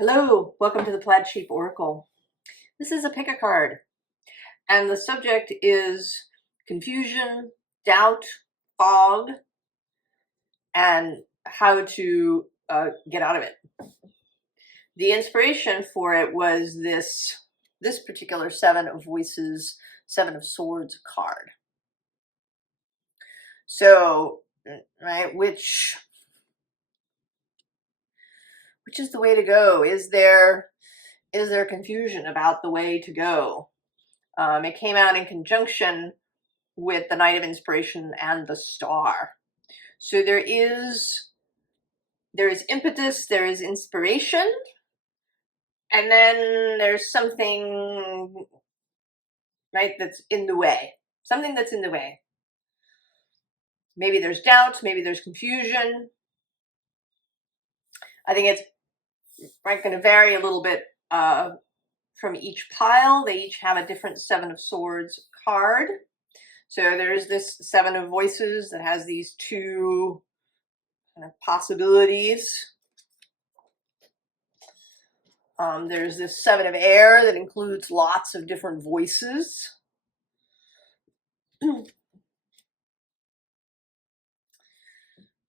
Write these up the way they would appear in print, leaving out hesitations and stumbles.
Hello, welcome to the Plaid Oracle. This is a pick a card, and the subject is confusion, doubt, fog, and how to get out of it. The inspiration for it was this particular Seven of Voices, Seven of Swords card. So, right, which is the way to go? Is there confusion about the way to go? It came out in conjunction with the Knight of Inspiration and the Star. So there is impetus, there is inspiration, and then there's something, right, that's in the way. Something that's in the way. Maybe there's doubt, maybe there's confusion. I think it's going to vary a little bit from each pile. They each have a different Seven of Swords card. So there's this Seven of Voices that has these two kind of possibilities. There's this Seven of Air that includes lots of different voices.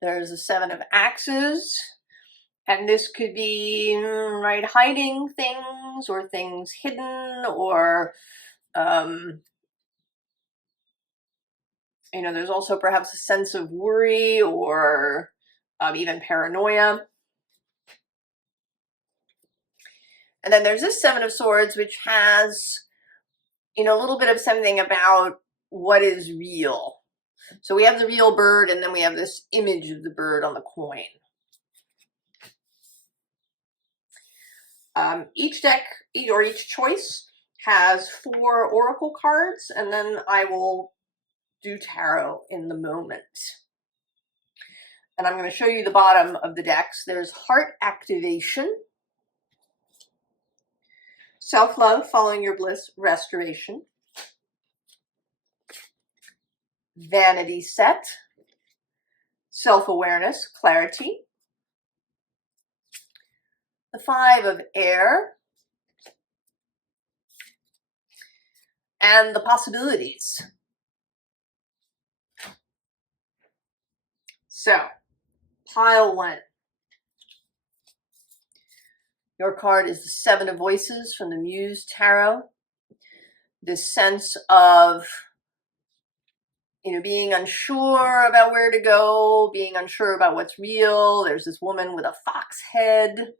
There's a Seven of Axes. And this could be, right, hiding things or things hidden, or, there's also perhaps a sense of worry or even paranoia. And then there's this Seven of Swords, which has, a little bit of something about what is real. So we have the real bird, and then we have this image of the bird on the coin. Each deck, or each choice, has 4 oracle cards, and then I will do tarot in the moment. And I'm going to show you the bottom of the decks. There's Heart Activation, Self-Love Following Your Bliss Restoration, Vanity Set, Self-Awareness Clarity, the Five of Air, and the Possibilities. So, pile 1. Your card is the Seven of Voices from the Muse Tarot. This sense of, being unsure about where to go, being unsure about what's real. There's this woman with a fox head.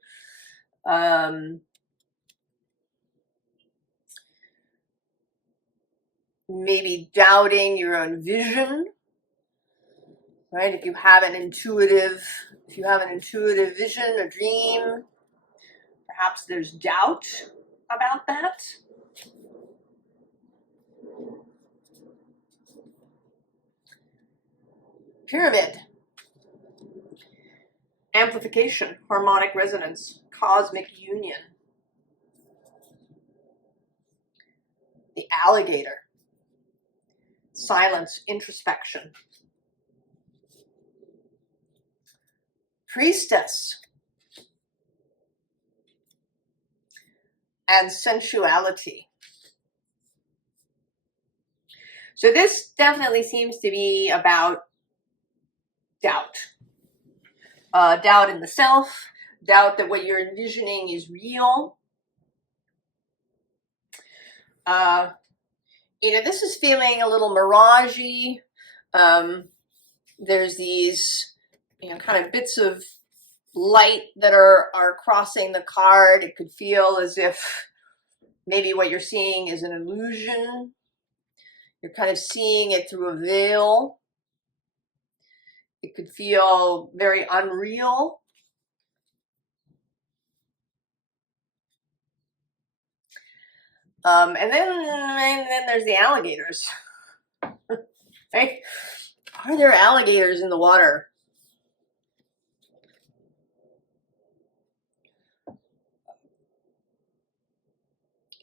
Maybe doubting your own vision, right? If you have an intuitive vision, a dream, perhaps there's doubt about that. Pyramid. Amplification, harmonic resonance, cosmic union. The Alligator. Silence, introspection. Priestess. And sensuality. So this definitely seems to be about doubt. Doubt in the self, doubt that what you're envisioning is real. This is feeling a little miragey. There's these, kind of bits of light that are crossing the card. It could feel as if maybe what you're seeing is an illusion. You're kind of seeing it through a veil. It could feel very unreal. And then there's the alligators. Right? Are there alligators in the water?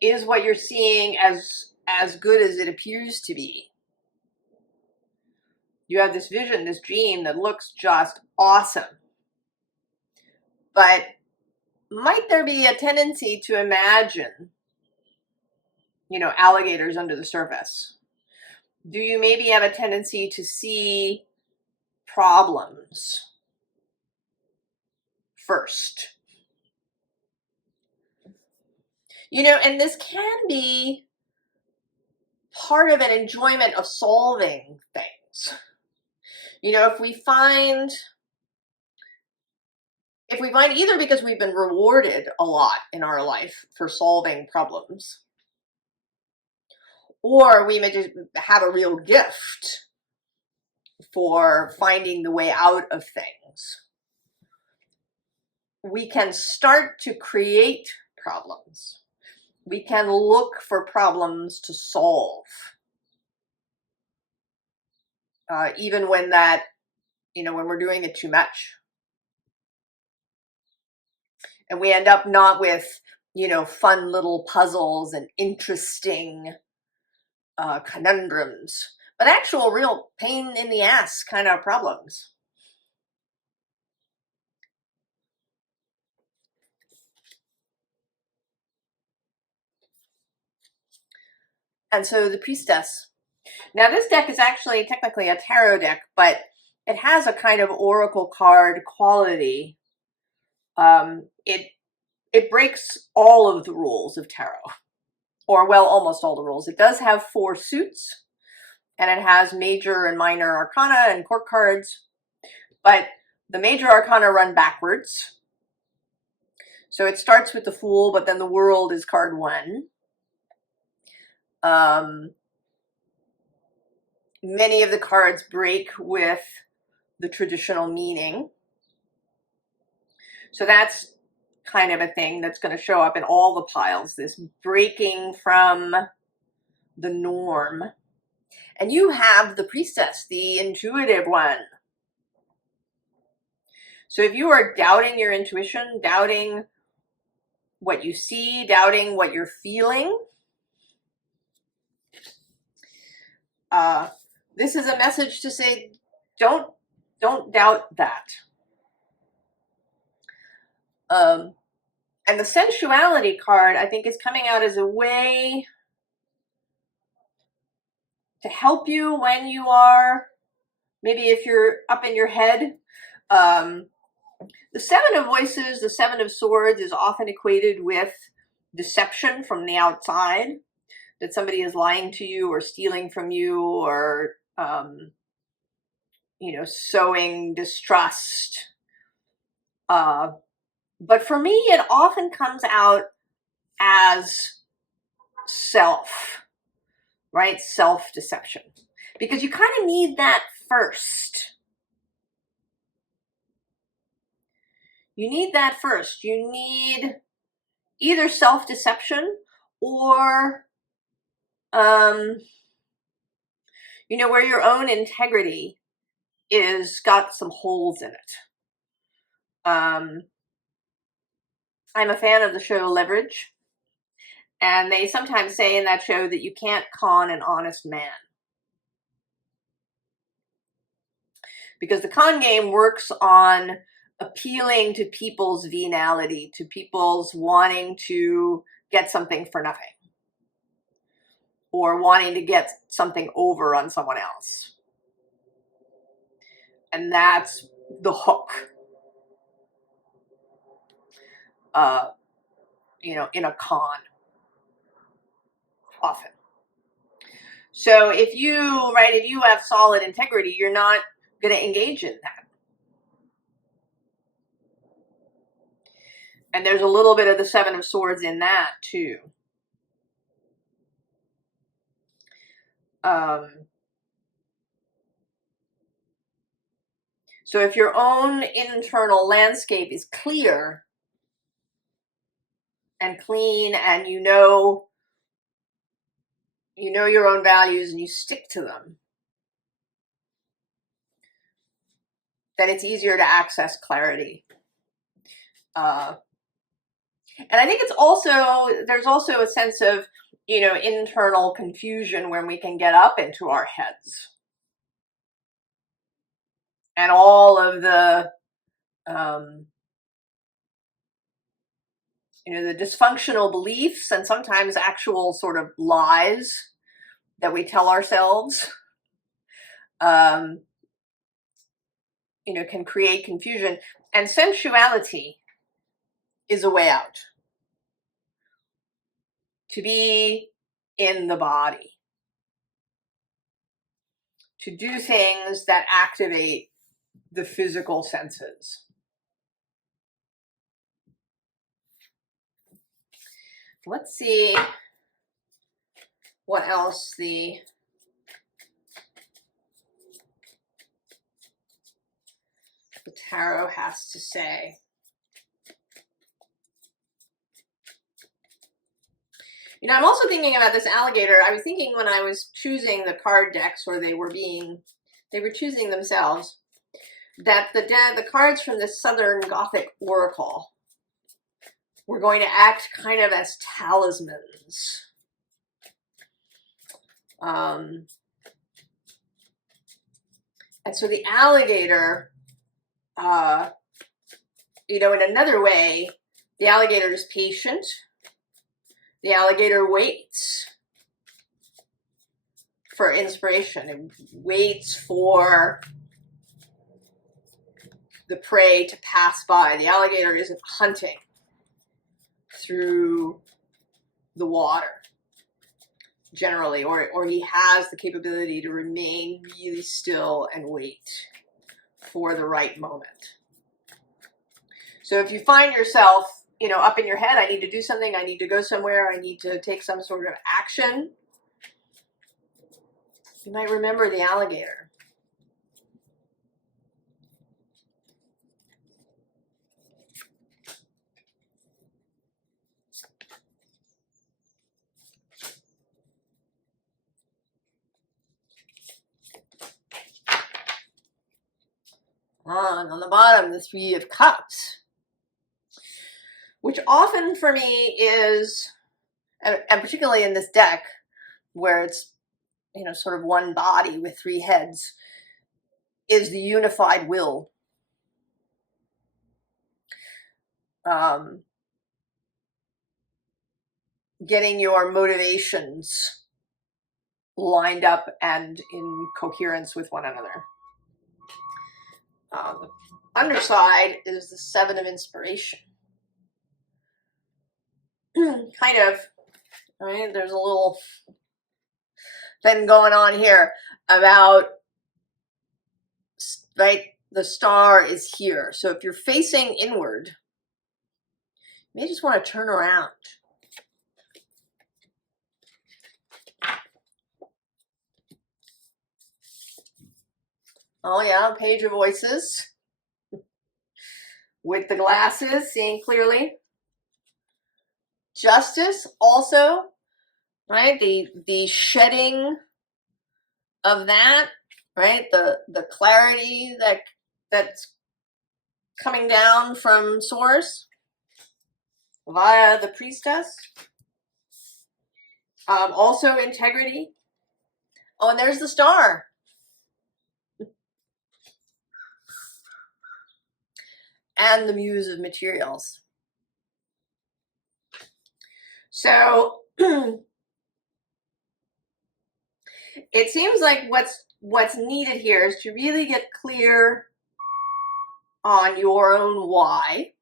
Is what you're seeing as good as it appears to be? You have this vision, this dream that looks just awesome. But might there be a tendency to imagine, you know, alligators under the surface? Do you maybe have a tendency to see problems first? You know, and this can be part of an enjoyment of solving things. You know, if we find either because we've been rewarded a lot in our life for solving problems, or we may just have a real gift for finding the way out of things, we can start to create problems. We can look for problems to solve. Even when that, you know, when we're doing it too much. And we end up not with, you know, fun little puzzles and interesting conundrums, but actual real pain in the ass kind of problems. And so the Priestess. Now this deck is actually technically a tarot deck, but it has a kind of oracle card quality. It breaks all of the rules of tarot, or well, almost all the rules. It does have 4 suits, and it has major and minor arcana and court cards, but the major arcana run backwards. So it starts with the Fool, but then the World is card 1. Many of the cards break with the traditional meaning. So that's kind of a thing that's going to show up in all the piles, this breaking from the norm. And you have the Priestess, the intuitive one. So if you are doubting your intuition, doubting what you see, doubting what you're feeling, this is a message to say, don't doubt that. And the sensuality card, I think, is coming out as a way to help you when you are, maybe if you're up in your head. The 7 of Voices, the 7 of Swords, is often equated with deception from the outside, that somebody is lying to you or stealing from you, or you know, sowing distrust. But for me, it often comes out as self, right? Self-deception. Because you kind of need that first. You need that first. You need either self-deception or, you know, where your own integrity is got some holes in it. I'm a fan of the show Leverage, and they sometimes say in that show that you can't con an honest man, because the con game works on appealing to people's venality, to people's wanting to get something for nothing, or wanting to get something over on someone else. And that's the hook, you know, in a con, often. So if you have solid integrity, you're not going to engage in that. And there's a little bit of the 7 of Swords in that too. So if your own internal landscape is clear and clean, and you know your own values and you stick to them, then it's easier to access clarity. And I think it's also, there's also a sense of, you know, internal confusion when we can get up into our heads. And all of the you know, the dysfunctional beliefs and sometimes actual sort of lies that we tell ourselves, you know, can create confusion. And sensuality is a way out. To be in the body. To do things that activate the physical senses. Let's see what else the tarot has to say. You know, I'm also thinking about this alligator. I was thinking when I was choosing the card decks, or they were choosing themselves, that the cards from the Southern Gothic Oracle were going to act kind of as talismans. And so the alligator, you know, in another way, the alligator is patient. The alligator waits for inspiration and waits for the prey to pass by. The alligator isn't hunting through the water generally, or he has the capability to remain really still and wait for the right moment. So if you find yourself, you know, up in your head, I need to do something, I need to go somewhere, I need to take some sort of action, you might remember the alligator. On the bottom, the Three of Cups, which often for me is, and particularly in this deck, where it's, you know, sort of one body with three heads, is the unified will. Getting your motivations lined up and in coherence with one another. The underside is the Seven of Inspiration. Kind of, right? There's a little thing going on here about, right? The star is here. So if you're facing inward, you may just want to turn around. Oh yeah, Page of Voices. With the glasses, seeing clearly. Justice also, right? The shedding of that, right? The clarity that's coming down from source via the priestess. Also integrity. Oh, and there's the star. And the Muse of Materials. So it seems like what's needed here is to really get clear on your own why.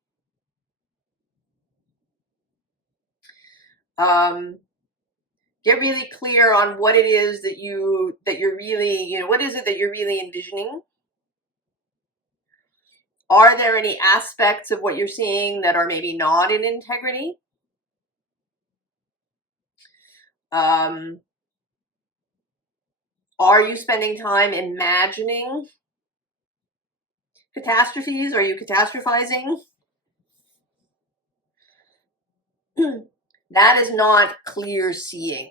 Get really clear on what it is that you're really, you know, what is it that you're really envisioning? Are there any aspects of what you're seeing that are maybe not in integrity? Are you spending time imagining catastrophes? Are you catastrophizing? That is not clear seeing.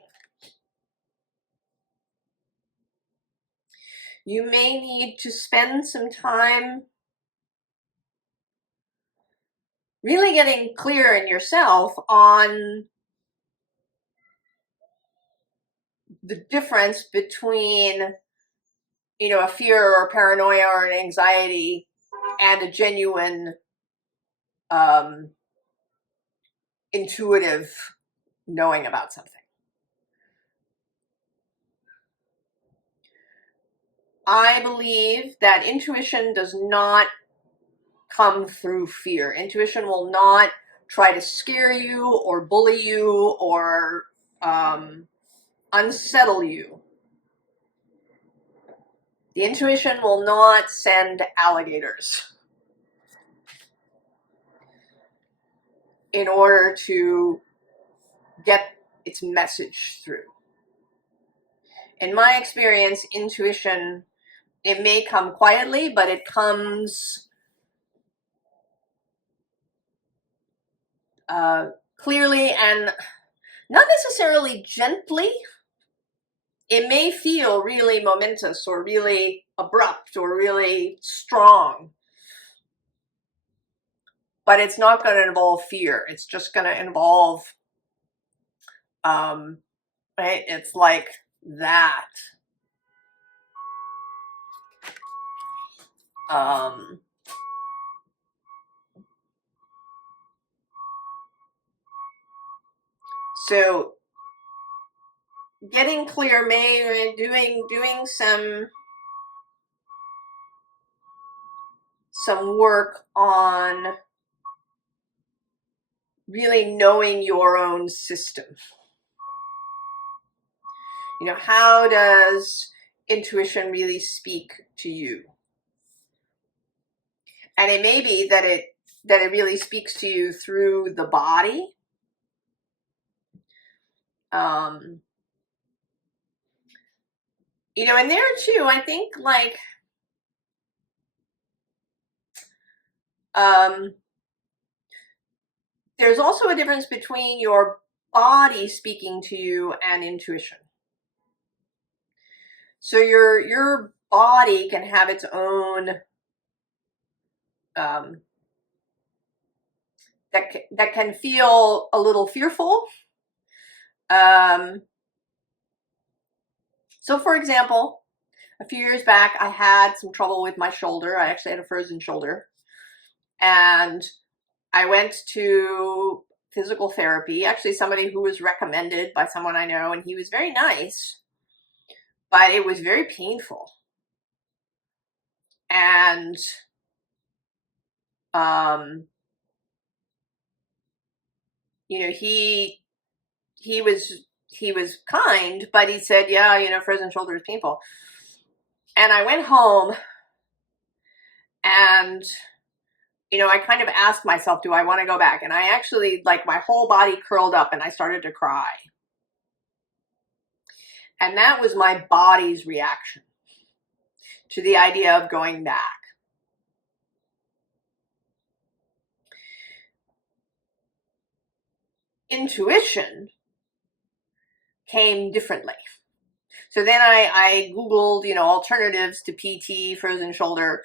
You may need to spend some time really getting clear in yourself on the difference between, you know, a fear or a paranoia or an anxiety and a genuine intuitive knowing about something. I believe that intuition does not come through fear. Intuition will not try to scare you or bully you or unsettle you. The intuition will not send alligators in order to get its message through. In my experience, intuition, it may come quietly, but it comes clearly and not necessarily gently. It may feel really momentous or really abrupt or really strong, but it's not going to involve fear. It's just going to involve, right? It's like that. So getting clear, doing some work on really knowing your own system. You know, how does intuition really speak to you? And it may be that it really speaks to you through the body. You know, and there too, I think like there's also a difference between your body speaking to you and intuition. So your body can have its own that can feel a little fearful. So for example, a few years back, I had some trouble with my shoulder. I actually had a frozen shoulder. And I went to physical therapy, actually somebody who was recommended by someone I know, and he was very nice, but it was very painful. And you know, he was kind, but he said, yeah, you know, frozen shoulder is painful. And I went home and, you know, I kind of asked myself, do I want to go back? And I actually, like, my whole body curled up and I started to cry. And that was my body's reaction to the idea of going back. Intuition came differently. So then I Googled, you know, alternatives to PT, frozen shoulder,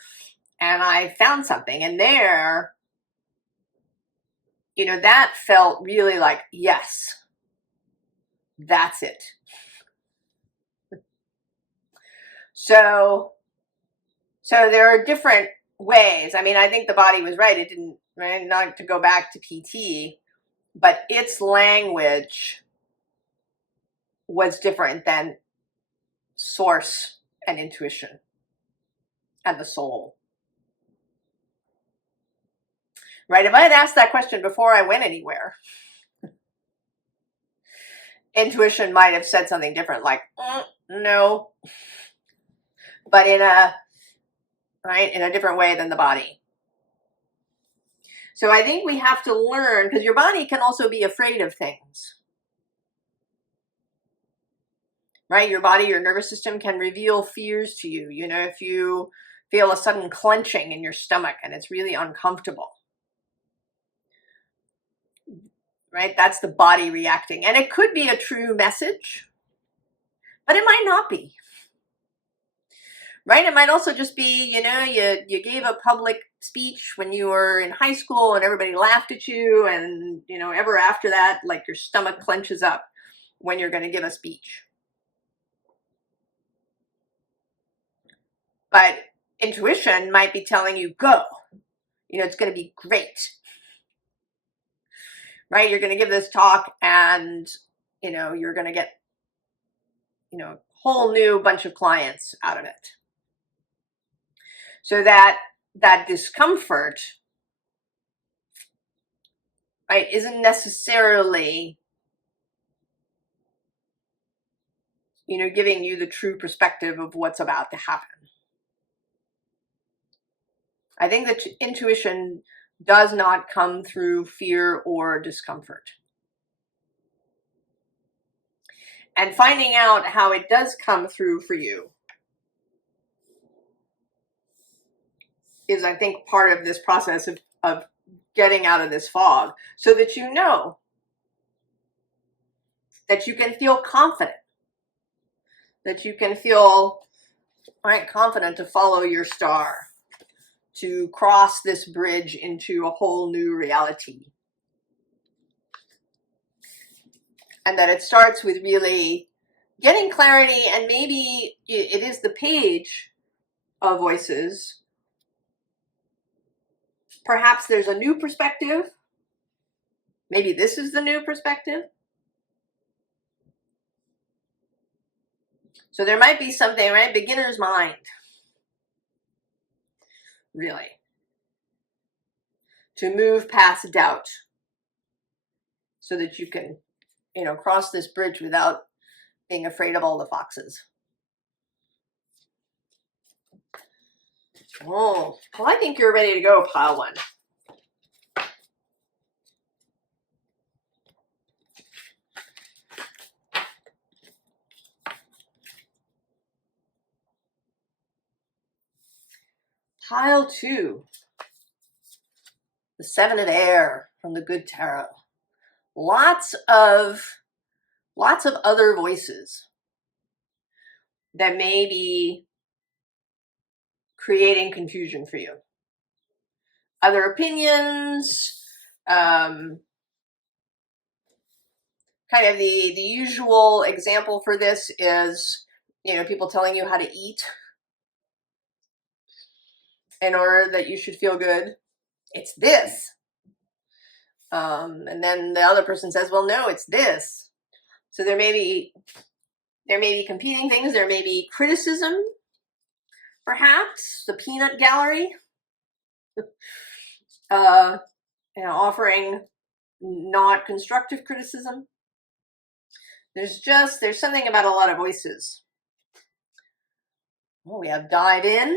and I found something. And there, you know, that felt really like, yes, that's it. So there are different ways. I mean, I think the body was right. It didn't, right, not to go back to PT, but its language was different than source and intuition and the soul. Right? If I had asked that question before I went anywhere, intuition might have said something different, like, no, but in a different way than the body. So I think we have to learn, because your body can also be afraid of things. Right? Your body, your nervous system can reveal fears to you. You know, if you feel a sudden clenching in your stomach and it's really uncomfortable. Right? That's the body reacting. And it could be a true message, but it might not be. Right? It might also just be, you know, you gave a public speech when you were in high school and everybody laughed at you, and, you know, ever after that, like, your stomach clenches up when you're going to give a speech. But intuition might be telling you, go. You know, it's going to be great. right? You're going to give this talk and, you know, you're going to get, you know, a whole new bunch of clients out of it. So that discomfort, right, isn't necessarily, you know, giving you the true perspective of what's about to happen. I think that intuition does not come through fear or discomfort. And finding out how it does come through for you is, I think, part of this process of getting out of this fog, so that you know that you can feel confident, that you can feel, right, confident to follow your star, to cross this bridge into a whole new reality. And that it starts with really getting clarity, and maybe it is the page of voices. Perhaps there's a new perspective. Maybe this is the new perspective. So there might be something, right? Beginner's mind, really, to move past doubt so that you can, you know, cross this bridge without being afraid of all the foxes. Oh, well, I think you're ready to go, pile one. Pile two, the Seven of Air from the Good Tarot. Lots of other voices that may be creating confusion for you. Other opinions, kind of the usual example for this is, you know, people telling you how to eat in order that you should feel good. It's this. And then the other person says, well, no, it's this. So there may be competing things. There may be criticism, perhaps, the peanut gallery, you know, offering not constructive criticism. There's something about a lot of voices. Oh, we have dive in,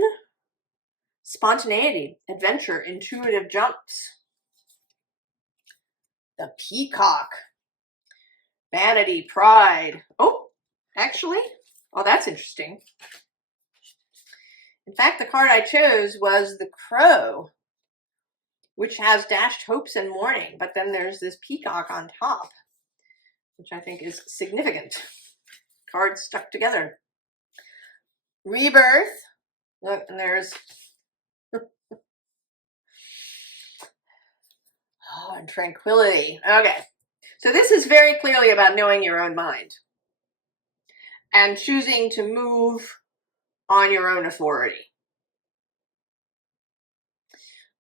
spontaneity, adventure, intuitive jumps. The peacock, vanity, pride. Oh, actually, oh, that's interesting. In fact, the card I chose was the crow, which has dashed hopes and mourning, but then there's this peacock on top, which I think is significant. Cards stuck together. Rebirth. Look, and there's oh, and tranquility. Okay. So this is very clearly about knowing your own mind and choosing to move on your own authority.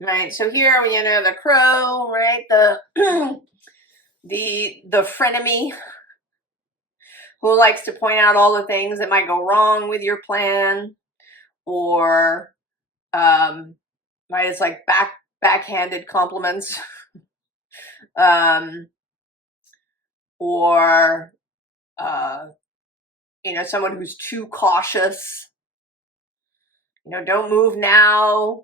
Right. So here, you know, the crow, right? The the frenemy who likes to point out all the things that might go wrong with your plan, or right, it's like backhanded compliments, or you know, someone who's too cautious. You know, don't move now.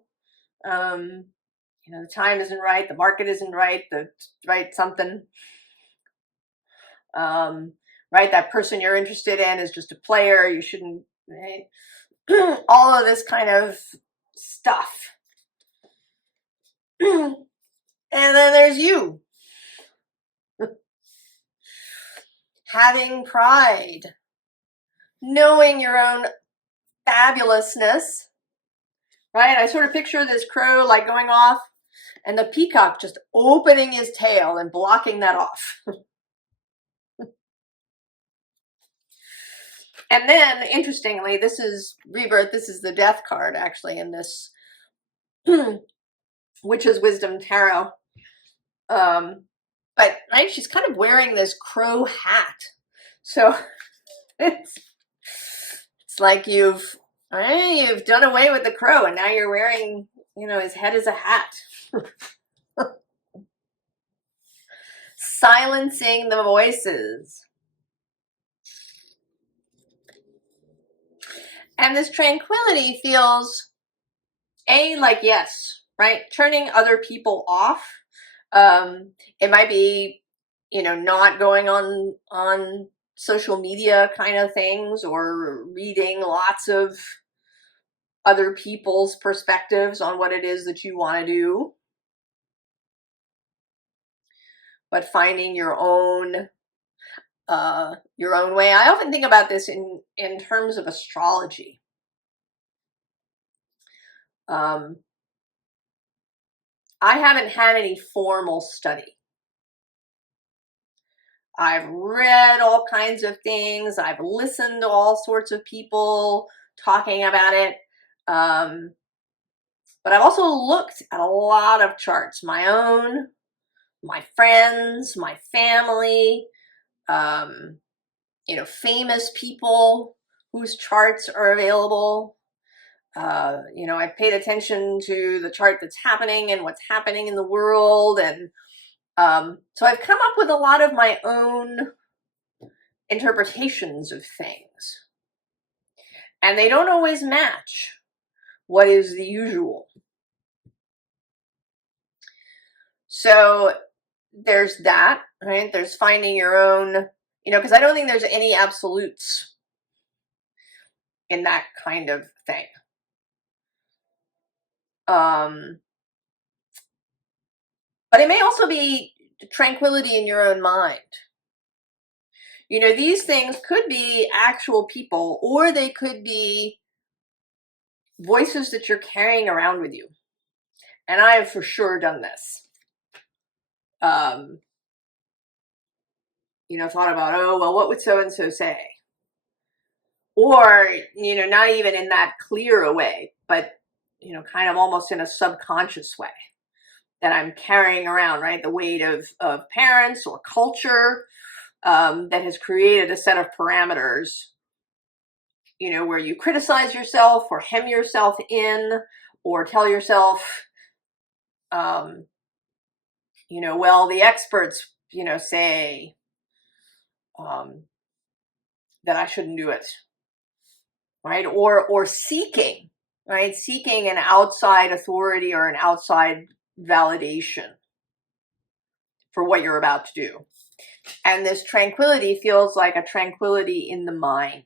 You know, the time isn't right, the market isn't right, the right something. Right, that person you're interested in is just a player. You shouldn't, right? All of this kind of stuff. And then there's you. Having pride, knowing your own fabulousness, right? I sort of picture this crow like going off and the peacock just opening his tail and blocking that off. And then, interestingly, this is rebirth. This is the death card, actually, in this Witch's Wisdom Tarot. But right, she's kind of wearing this crow hat. So it's like you've done away with the crow and now you're wearing, you know, his head as a hat. Silencing the voices. And this tranquility feels like, yes, right? Turning other people off. It might be, you know, not going on social media kind of things, or reading lots of other people's perspectives on what it is that you want to do, but finding your own way. I often think about this in terms of astrology. I haven't had any formal study. I've read all kinds of things. I've listened to all sorts of people talking about it. But I've also looked at a lot of charts, my own, my friends, my family, you know, famous people whose charts are available. You know, I've paid attention to the chart that's happening and what's happening in the world. And so I've come up with a lot of my own interpretations of things. And they don't always match what is the usual. So there's that, right? There's finding your own, you know, because I don't think there's any absolutes in that kind of thing. But it may also be tranquility in your own mind. You know, these things could be actual people, or they could be voices that you're carrying around with you. And I have for sure done this. You know, thought about, oh, well, what would so-and-so say? Or, you know, not even in that clear a way, but, you know, kind of almost in a subconscious way that I'm carrying around, right? The weight of parents or culture that has created a set of parameters, you know, where you criticize yourself or hem yourself in or tell yourself, you know, well, the experts, you know, say that I shouldn't do it, right? Or seeking, right? Seeking an outside authority or an outside validation for what you're about to do. And this tranquility feels like a tranquility in the mind.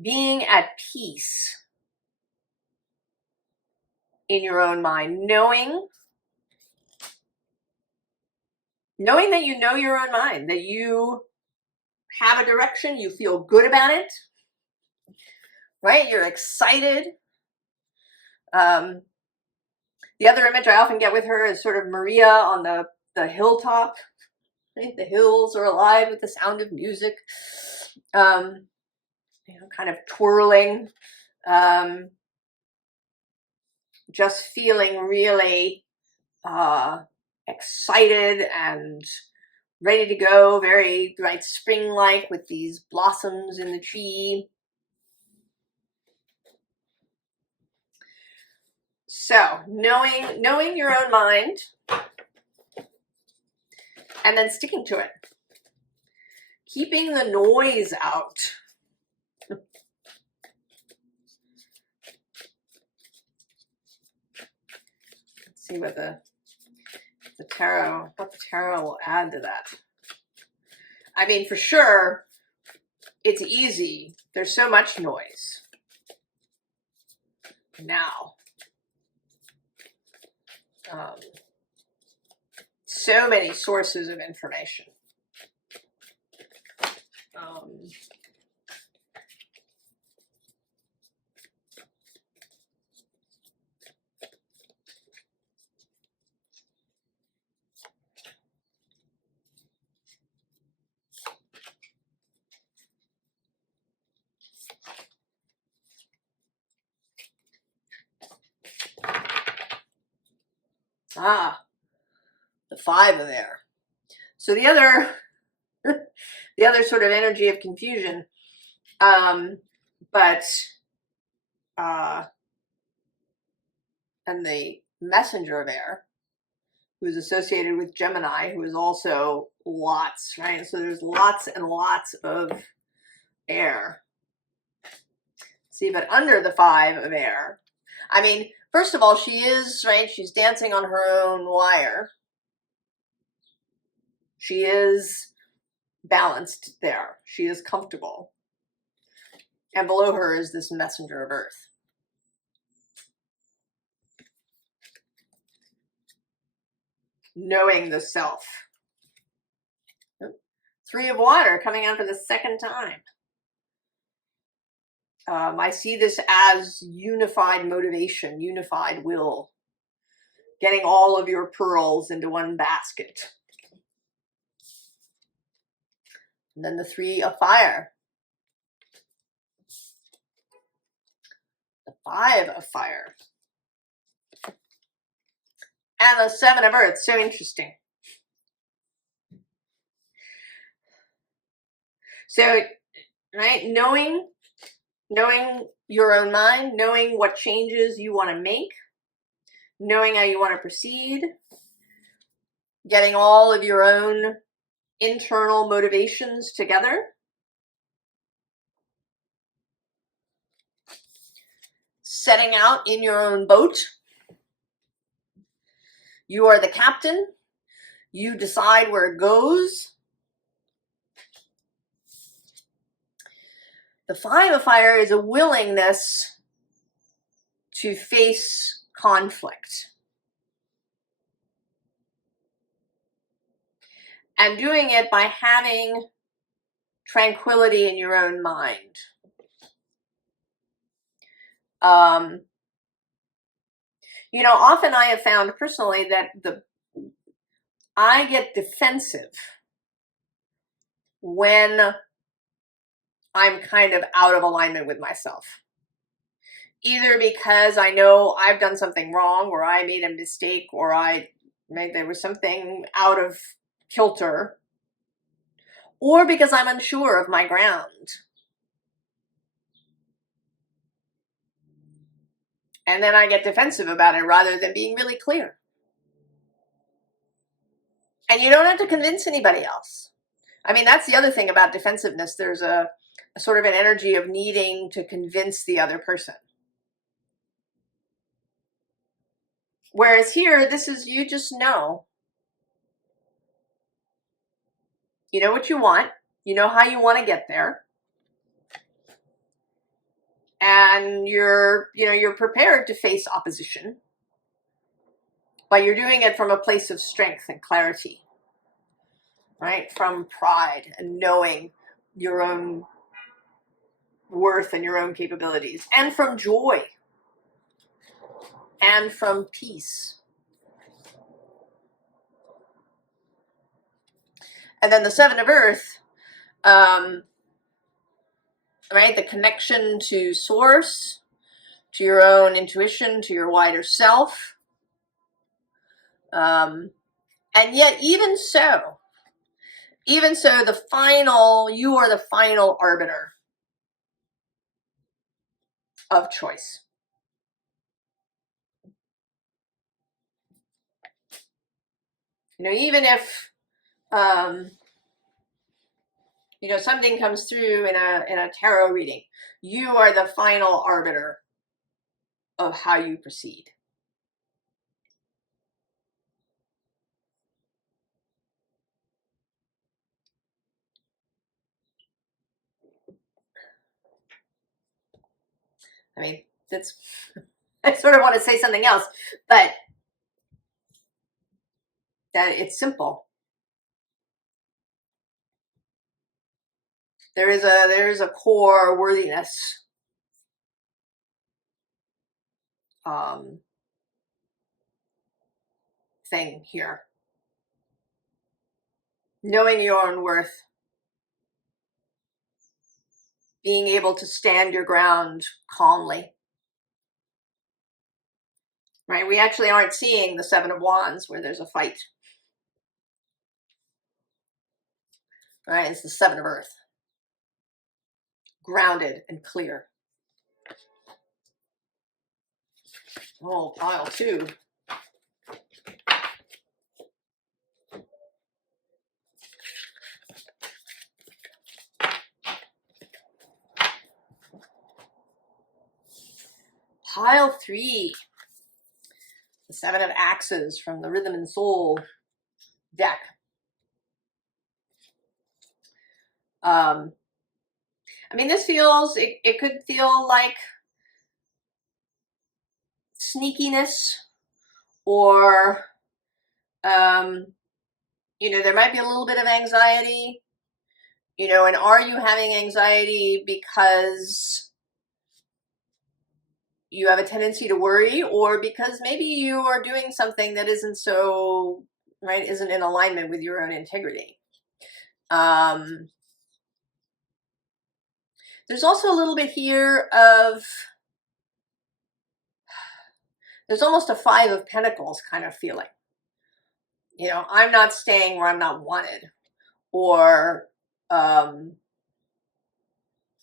Being at peace in your own mind, knowing that you know your own mind, that you have a direction, you feel good about it, right? You're excited. The other image I often get with her is sort of Maria on the hilltop. Right? The hills are alive with the sound of music, you know, kind of twirling, just feeling really excited and ready to go, very right spring-like with these blossoms in the tree. So knowing your own mind and then sticking to it. Keeping the noise out. Let's see what the tarot will add to that. I mean, for sure, it's easy. There's so much noise now. So many sources of information. the 5 of air. So the other, the other sort of energy of confusion, but and the messenger of air, who's associated with Gemini, who is also lots, right? So there's lots and lots of air. See, but under the 5 of air, I mean, first of all, she is, right? She's dancing on her own wire. She is balanced there. She is comfortable. And below her is this messenger of earth. Knowing the self. 3 of water coming out for the second time. I see this as unified motivation, unified will. Getting all of your pearls into one basket. And then the 3 of fire. The 5 of fire. And the 7 of earth. So interesting. So, right, knowing your own mind, knowing what changes you want to make, knowing how you want to proceed, getting all of your own internal motivations together, setting out in your own boat. You are the captain. You decide where it goes. The 5 of fire is a willingness to face conflict. And doing it by having tranquility in your own mind. You know, often I have found personally that I get defensive when I'm kind of out of alignment with myself. Either because I know I've done something wrong, or I made a mistake, or there was something out of kilter, or because I'm unsure of my ground. And then I get defensive about it rather than being really clear. And you don't have to convince anybody else. I mean, that's the other thing about defensiveness. There's a sort of an energy of needing to convince the other person. Whereas here, this is, you just know. You know what you want. You know how you want to get there. And you're prepared to face opposition. But you're doing it from a place of strength and clarity. Right? From pride and knowing your own worth and your own capabilities. And from joy. And from peace. And then the 7 of earth, right? The connection to source, to your own intuition, to your wider self. And yet, even so, you are the final arbiter of choice. You know, even if something comes through in a tarot reading, you are the final arbiter of how you proceed. I mean, I sort of want to say something else, but that it's simple. There is a core worthiness thing here. Knowing your own worth. Being able to stand your ground calmly. Right? We actually aren't seeing the 7 of Wands where there's a fight. All right, it's the Seven of Earth. Grounded and clear. Oh, pile 2. Pile 3. The Seven of Axes from the Rhythm and Soul deck. I mean, this feels, it could feel like sneakiness, or, you know, there might be a little bit of anxiety, you know, and are you having anxiety because you have a tendency to worry, or because maybe you are doing something that isn't so, right, isn't in alignment with your own integrity? There's also a little bit here of, there's almost a Five of Pentacles kind of feeling. You know, I'm not staying where I'm not wanted. Or, you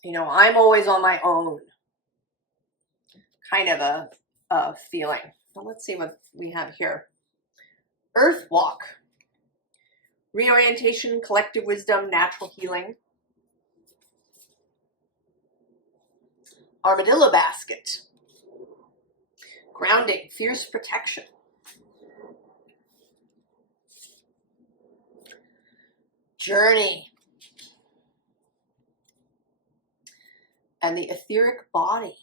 know, I'm always on my own. Kind of a feeling. Well, let's see what we have here. Earth Walk. Reorientation, collective wisdom, natural healing. Armadillo Basket. Grounding, fierce protection. Journey. And the etheric body.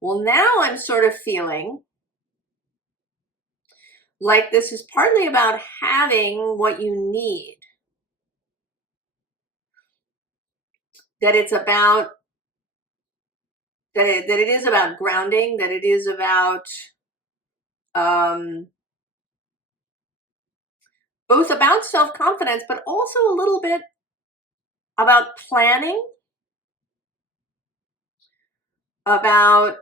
Well, now I'm sort of feeling like this is partly about having what you need. That it's about, that it is about grounding, that it is about both about self-confidence, but also a little bit about planning, about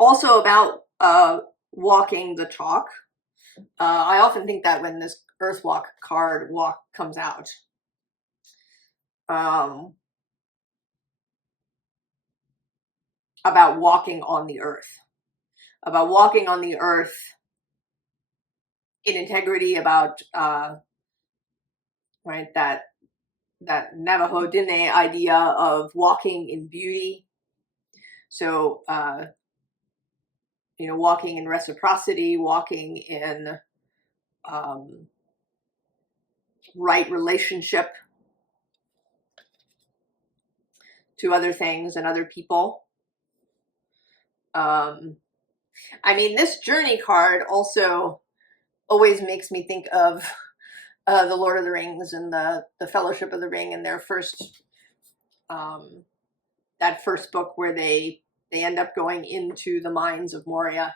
also about walking the talk. I often think that when this Earth Walk card comes out. About walking on the earth. About walking on the earth in integrity, about right, that Navajo Dene idea of walking in beauty. So you know, walking in reciprocity, walking in right relationship to other things and other people. I mean, this Journey card also always makes me think of the Lord of the Rings and the Fellowship of the Ring, and their first, that first book where they end up going into the mines of Moria,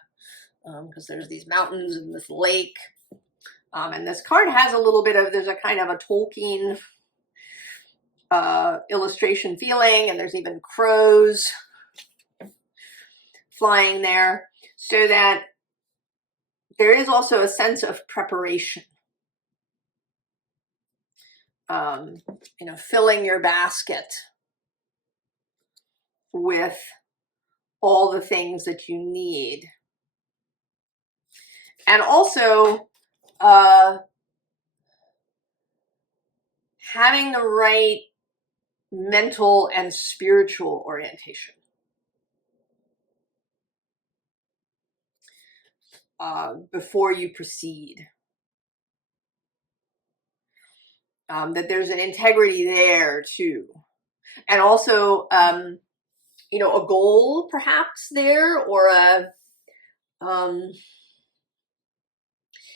because there's these mountains and this lake. And this card has a little bit of, there's a kind of a Tolkien illustration feeling, and there's even crows flying there, so that there is also a sense of preparation. You know, filling your basket with all the things that you need. And also having the right mental and spiritual orientation. Before you proceed. That there's an integrity there too. And also, you know, a goal perhaps there, or a,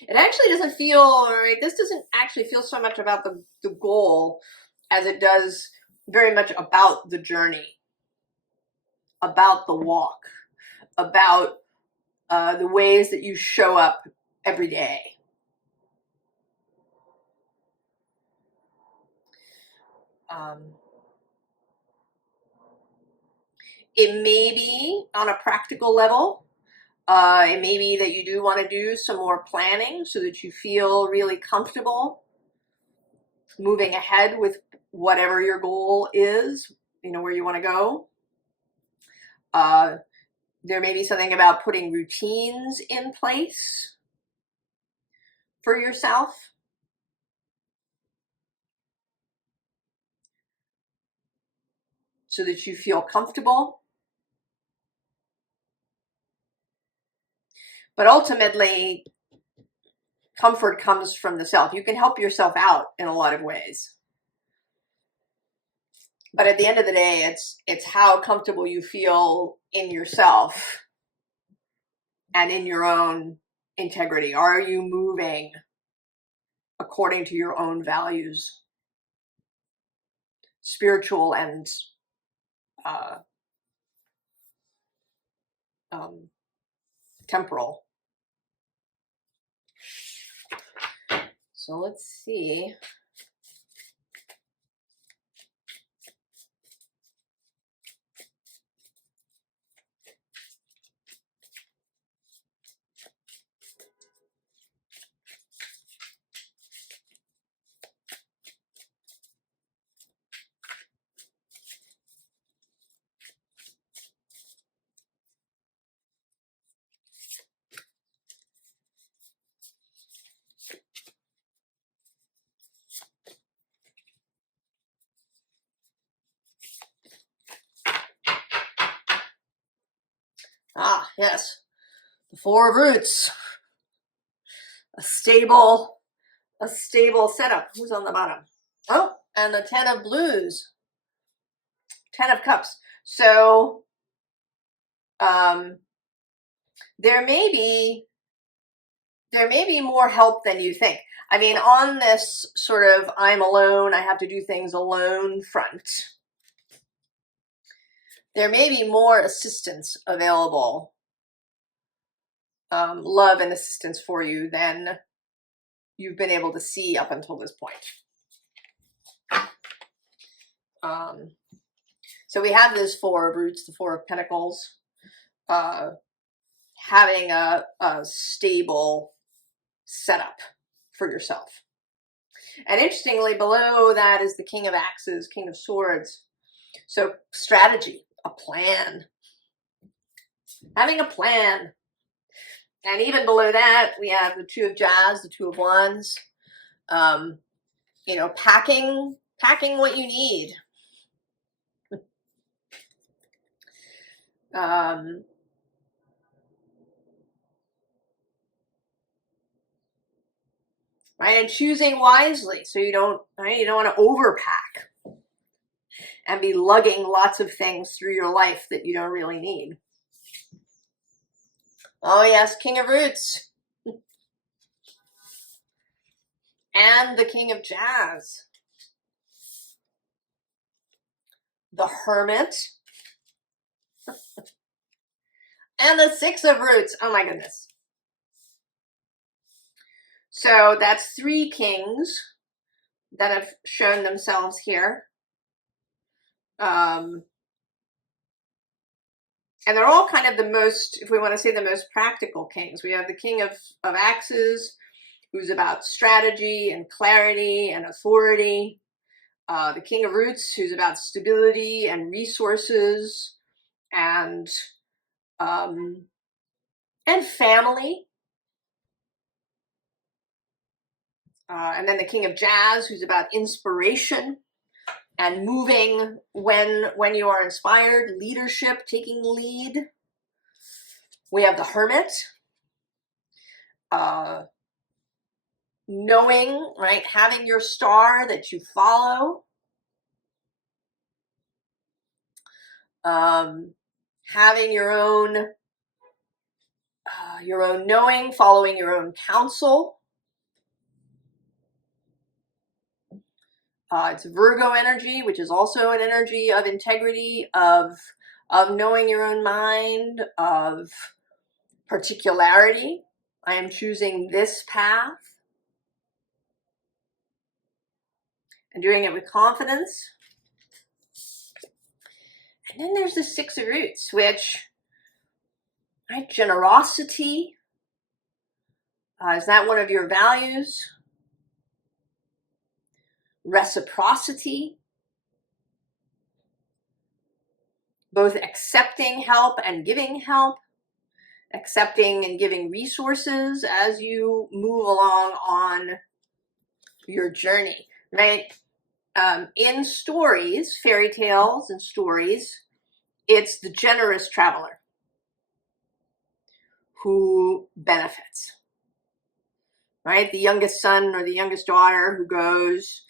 it actually doesn't feel, right, this doesn't actually feel so much about the goal as it does very much about the journey, about the walk, about the ways that you show up every day. It may be on a practical level. It may be that you do want to do some more planning so that you feel really comfortable moving ahead with whatever your goal is, you know, where you want to go. There may be something about putting routines in place for yourself. So that you feel comfortable. But ultimately, comfort comes from the self. You can help yourself out in a lot of ways. But at the end of the day, it's how comfortable you feel in yourself and in your own integrity. Are you moving according to your own values, spiritual and temporal? So let's see. Ah, yes. The Four of Roots. A stable setup. Who's on the bottom? Oh, and the Ten of Blues. Ten of Cups. So there may be more help than you think. I mean, on this sort of I'm alone, I have to do things alone front, there may be more assistance available, love and assistance for you than you've been able to see up until this point. So we have this Four of Roots, the Four of Pentacles, having a stable setup for yourself. And interestingly, below that is the King of Axes, King of Swords. So strategy, a plan, having a plan. And even below that, we have the Two of Jazz, the Two of Wands. You know, packing what you need. Right, and choosing wisely, so you don't want to overpack and be lugging lots of things through your life that you don't really need. Oh yes, King of Roots. And the King of Jazz. The Hermit. And the Six of Roots. Oh my goodness. So that's three kings that have shown themselves here. And they're all kind of the most, if we want to say the most practical kings. We have the King of Axes, who's about strategy and clarity and authority. The King of Roots, who's about stability and resources and family. And then the King of Jazz, who's about inspiration and moving when you are inspired, leadership, taking lead. We have the Hermit, knowing, right, having your star that you follow, having your own knowing, following your own counsel. It's Virgo energy, which is also an energy of integrity, of knowing your own mind, of particularity. I am choosing this path and doing it with confidence. And then there's the Six of Roots, which, right, generosity, is that one of your values? Reciprocity, both accepting help and giving help, accepting and giving resources as you move along on your journey, right? In stories, fairy tales and stories, it's the generous traveler who benefits, right? The youngest son or the youngest daughter who goes,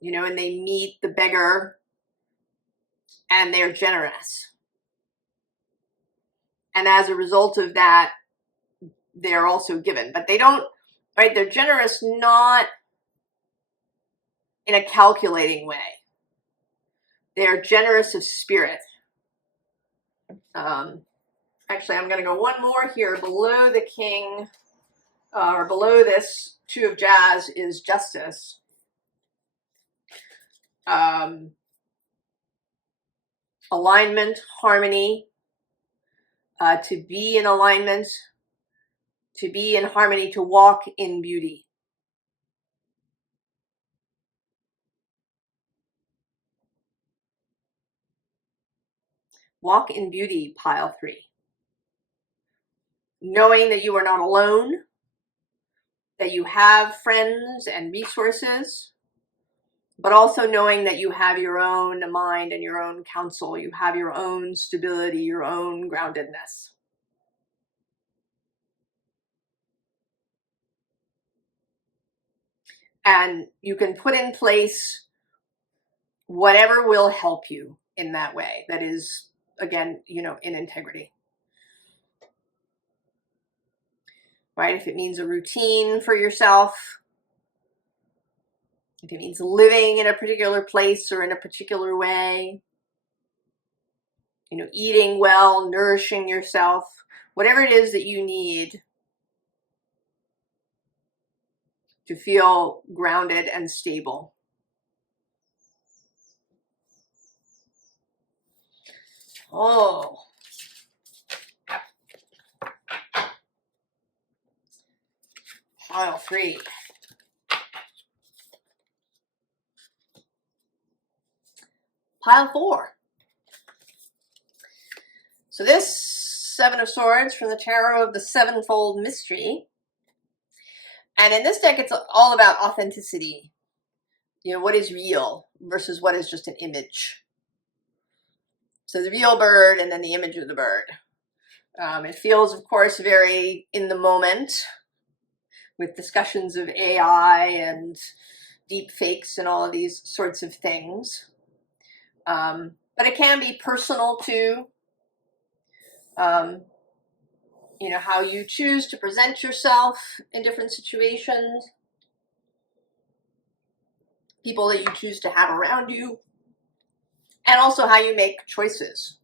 you know, and they meet the beggar and they're generous. And as a result of that, they're also given, but they don't, right? They're generous not in a calculating way. They're generous of spirit. Actually, I'm going to go one more here. Below the king, or below this two of jazz is justice. Alignment, harmony, to be in alignment, to be in harmony, to walk in beauty. Walk in beauty, pile 3. Knowing that you are not alone, that you have friends and resources, but also knowing that you have your own mind and your own counsel, you have your own stability, your own groundedness. And you can put in place whatever will help you in that way. That is, again, you know, in integrity. Right? If it means a routine for yourself, if it means living in a particular place or in a particular way, you know, eating well, nourishing yourself, whatever it is that you need to feel grounded and stable. Oh. Pile 3. Pile 4. So this Seven of Swords from the Tarot of the Sevenfold Mystery. And in this deck, it's all about authenticity. You know, what is real versus what is just an image. So the real bird and then the image of the bird. It feels, of course, very in the moment with discussions of AI and deep fakes and all of these sorts of things. But it can be personal too. You know, how you choose to present yourself in different situations. People that you choose to have around you. And also how you make choices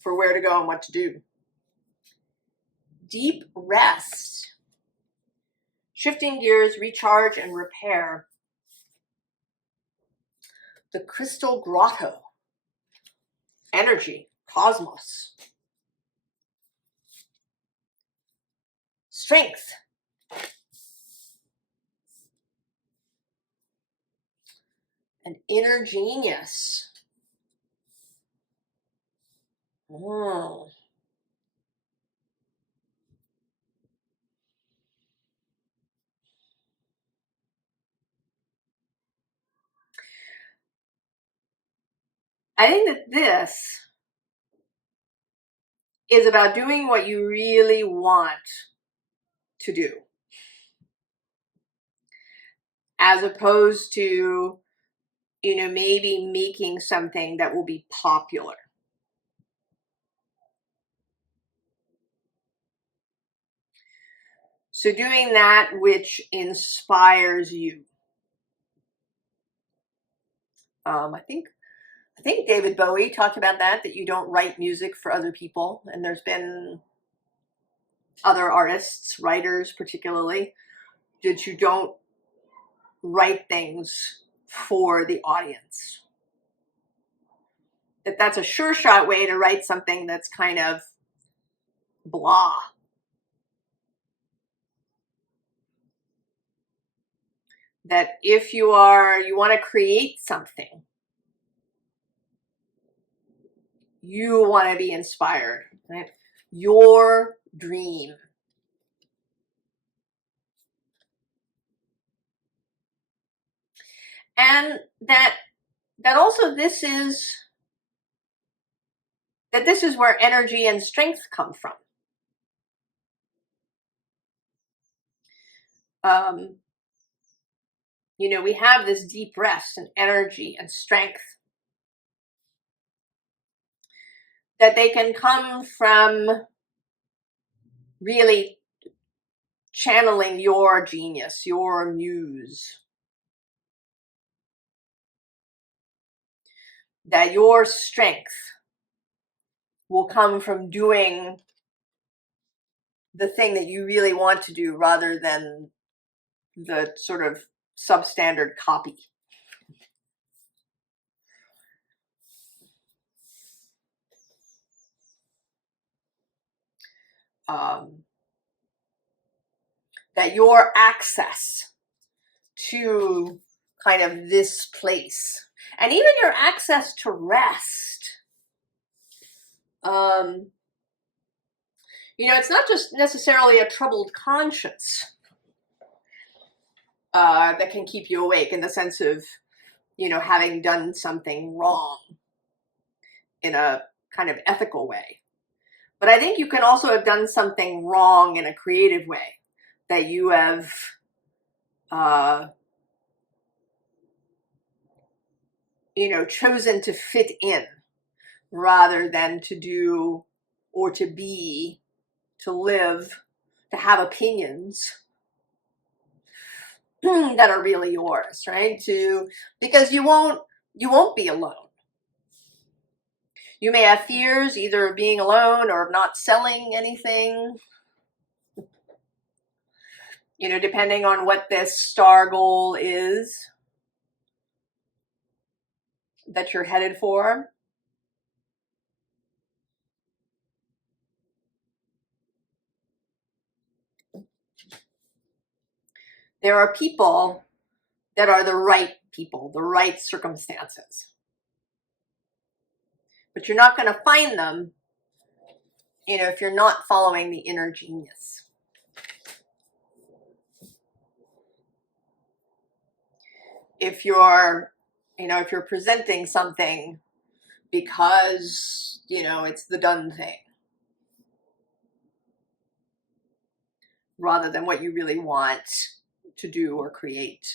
for where to go and what to do. Deep rest. Shifting gears, recharge, and repair. The Crystal Grotto. Energy, cosmos. Strength. And inner genius. Oh. I think that this is about doing what you really want to do, as opposed to, you know, maybe making something that will be popular. So doing that which inspires you. I think David Bowie talked about that you don't write music for other people. And there's been other artists, writers particularly, that you don't write things for the audience. that's a sure shot way to write something that's kind of blah. That if you want to create something, you want to be inspired, right? Your dream. And that also this is where energy and strength come from. You know, we have this deep rest and energy and strength that they can come from really channeling your genius, your muse. That your strength will come from doing the thing that you really want to do rather than the sort of substandard copy. That your access to kind of this place, and even your access to rest, you know, it's not just necessarily a troubled conscience that can keep you awake, in the sense of, you know, having done something wrong in a kind of ethical way. But I think you can also have done something wrong in a creative way, that you have you know, chosen to fit in rather than to do or to be, to live, to have opinions that are really yours, right? Because you won't be alone. You may have fears either of being alone or of not selling anything, you know, depending on what this star goal is that you're headed for. There are people that are the right people, the right circumstances. But you're not going to find them, you know, if you're not following the inner genius. If you're, you know, if you're presenting something because, you know, it's the done thing, rather than what you really want to do or create.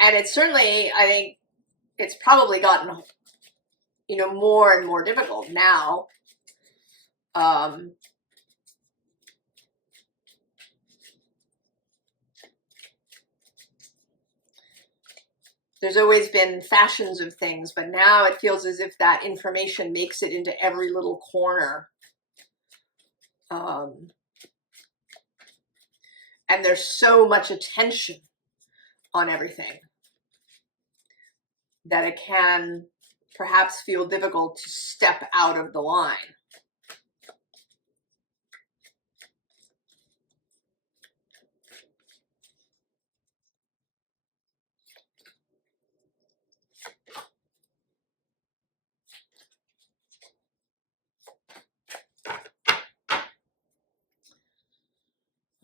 And it's certainly, I think, it's probably gotten, you know, more and more difficult now. There's always been fashions of things, but now it feels as if that information makes it into every little corner. And there's so much attention on everything that it can perhaps feel difficult to step out of the line.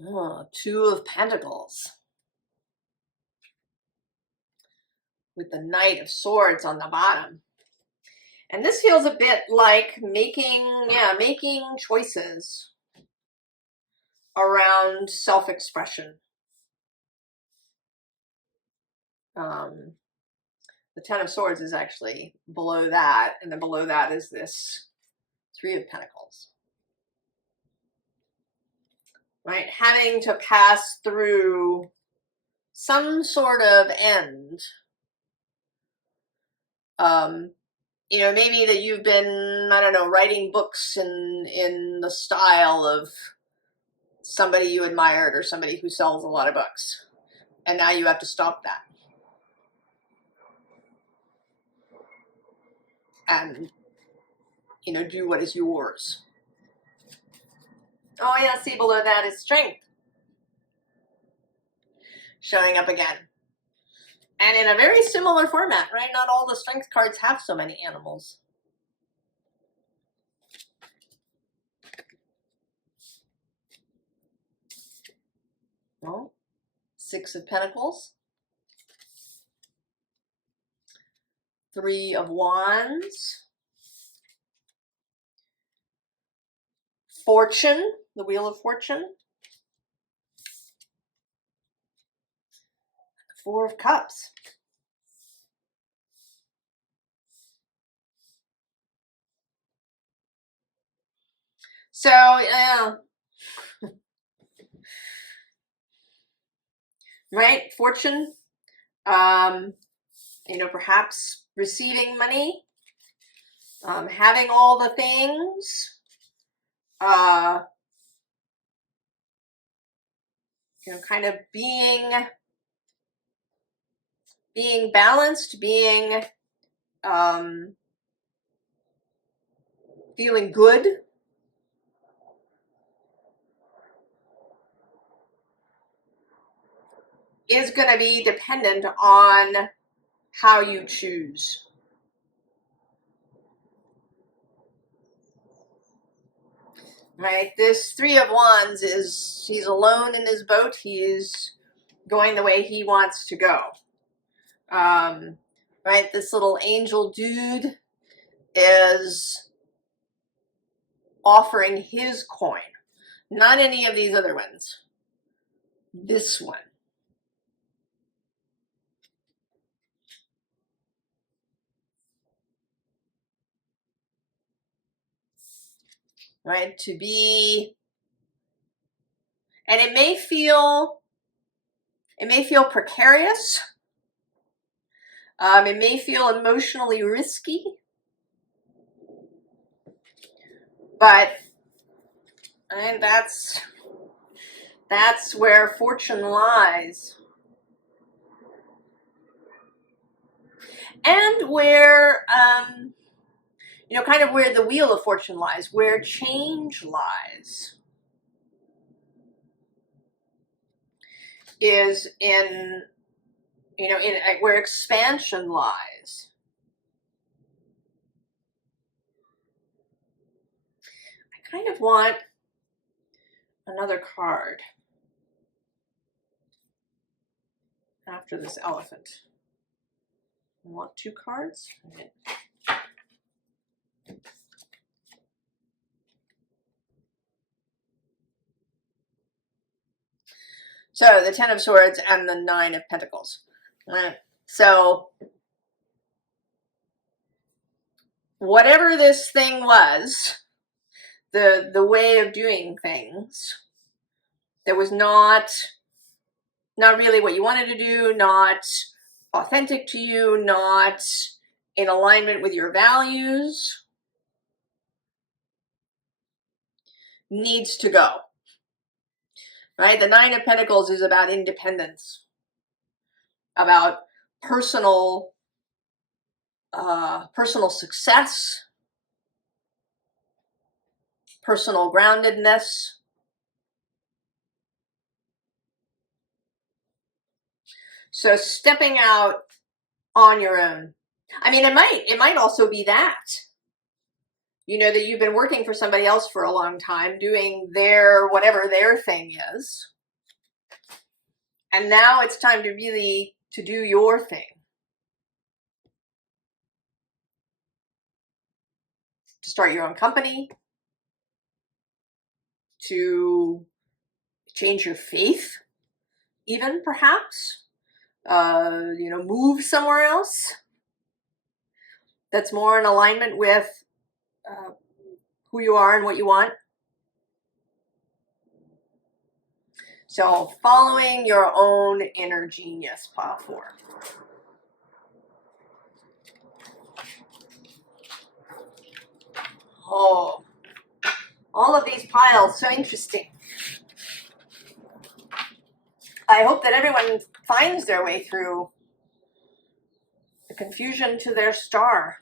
Oh, Two of Pentacles. With the Knight of Swords on the bottom. And this feels a bit like making choices around self-expression. The Ten of Swords is actually below that, and then below that is this Three of Pentacles. Right? Having to pass through some sort of end. You know, maybe that you've been, I don't know, writing books in the style of somebody you admired or somebody who sells a lot of books. And now you have to stop that. And, you know, do what is yours. Oh yeah, see below that is strength. Showing up again. And in a very similar format, right? Not all the strength cards have so many animals. Well, 6 of Pentacles. 3 of Wands. Fortune, the Wheel of Fortune. 4 of Cups. So, right, fortune, you know, perhaps receiving money, having all the things, you know, kind of being balanced, being, feeling good. Is going to be dependent on how you choose. Right? This 3 of Wands is, he's alone in his boat. He is going the way he wants to go. Right? This little angel dude is offering his coin. Not any of these other ones. This one. Right? To be, and it may feel precarious. It may feel emotionally risky, but, and that's where fortune lies. And where, you know, kind of where the Wheel of Fortune lies, where change lies, is in, you know, in where expansion lies. I kind of want another card after this elephant. I want 2 cards. Okay. So the 10 of Swords and the 9 of Pentacles. So whatever this thing was, the way of doing things that was not really what you wanted to do, not authentic to you, not in alignment with your values, needs to go. Right? The 9 of Pentacles is about independence, about personal success, personal groundedness. So stepping out on your own. I mean, it might also be that, you know, that you've been working for somebody else for a long time, doing their, whatever their thing is. And now it's time to really, to do your thing. To start your own company. To change your faith, even perhaps. You know, move somewhere else that's more in alignment with who you are and what you want. So following your own inner genius, pile 4. Oh, all of these piles, so interesting. I hope that everyone finds their way through the confusion to their star.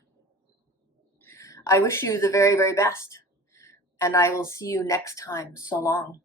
I wish you the very, very best, and I will see you next time. So long.